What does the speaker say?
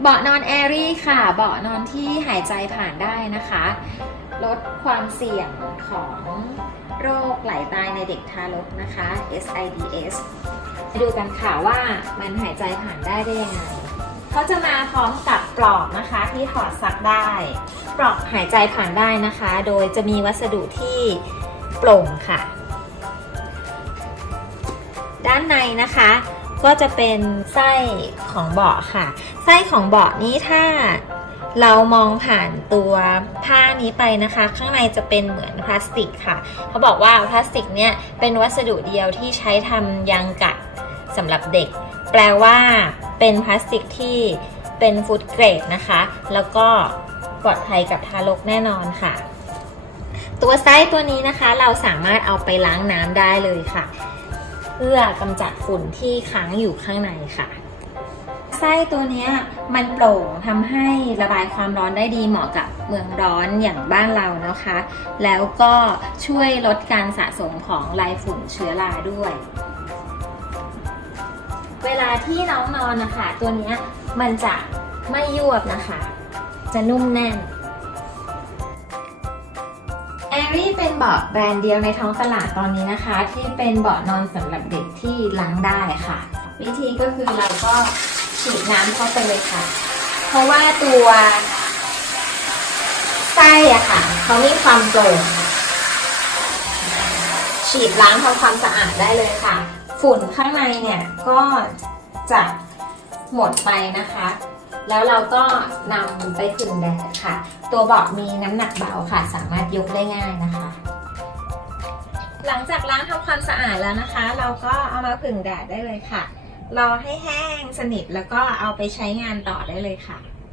เบาะนอนแอรี่ค่ะ เบาะนอนที่หายใจผ่านได้นะคะ ลดความเสี่ยงของโรคไหลตายในเด็กทารกนะคะ SIDS มาดูกันค่ะว่ามันหายใจผ่านได้ได้ยังไงเขาจะมาพร้อมกับปลอกนะคะที่ถอดซักได้ ปลอกหายใจผ่านได้นะคะ โดยจะมีวัสดุที่โปร่งค่ะ ด้านในนะคะ ก็จะเป็นไส้ของเบาะค่ะ ไส้ของเบาะนี้ถ้าเรามองผ่านตัวผ้านี้ไปนะคะ ข้างในจะเป็นเหมือนพลาสติกค่ะ เขาบอกว่าพลาสติกเนี่ยเป็นวัสดุเดียวที่ใช้ทำยางกัดสำหรับเด็ก แปลว่าเป็นพลาสติกที่เป็นฟู้ดเกรดนะคะ แล้วก็ปลอดภัยกับทารกแน่นอนค่ะ ตัวไส้ตัวนี้นะคะเราสามารถเอาไปล้างน้ำได้เลยค่ะ เพื่อกำจัดฝุ่นที่ค้างอยู่ข้างในค่ะ ไส้ตัวนี้มันโปร่งทำให้ระบายความร้อนได้ดีเหมาะกับเมืองร้อนอย่างบ้านเรานะคะ แล้วก็ช่วยลดการสะสมของลายฝุ่นเชื้อราด้วย เวลาที่น้องนอนนะคะ ตัวนี้มันจะไม่ยวบนะคะ จะนุ่มแน่น รี่เป็นเบาะแบรนด์เดียวในท้องตลาดตอนนี้นะคะ ที่เป็นเบาะนอนสำหรับเด็กที่ล้างได้ค่ะ วิธีก็คือเราก็ฉีดน้ำเข้าไปเลยค่ะ เพราะว่าตัวไส้อะค่ะเขามีความโปร่งฉีดล้างทำความสะอาดได้เลยค่ะ ฝุ่นข้างในเนี่ยก็จะหมดไปนะคะ แล้วเราก็นำไปผึ่งแดดค่ะ ตัวเบาะมีน้ำหนักเบาค่ะ สามารถยกได้ง่ายนะคะ หลังจากล้างทำความสะอาดแล้วนะคะ เราก็เอามาผึ่งแดดได้เลยค่ะรอให้แห้งสนิทแล้วก็เอาไปใช้งานต่อได้เลยค่ะ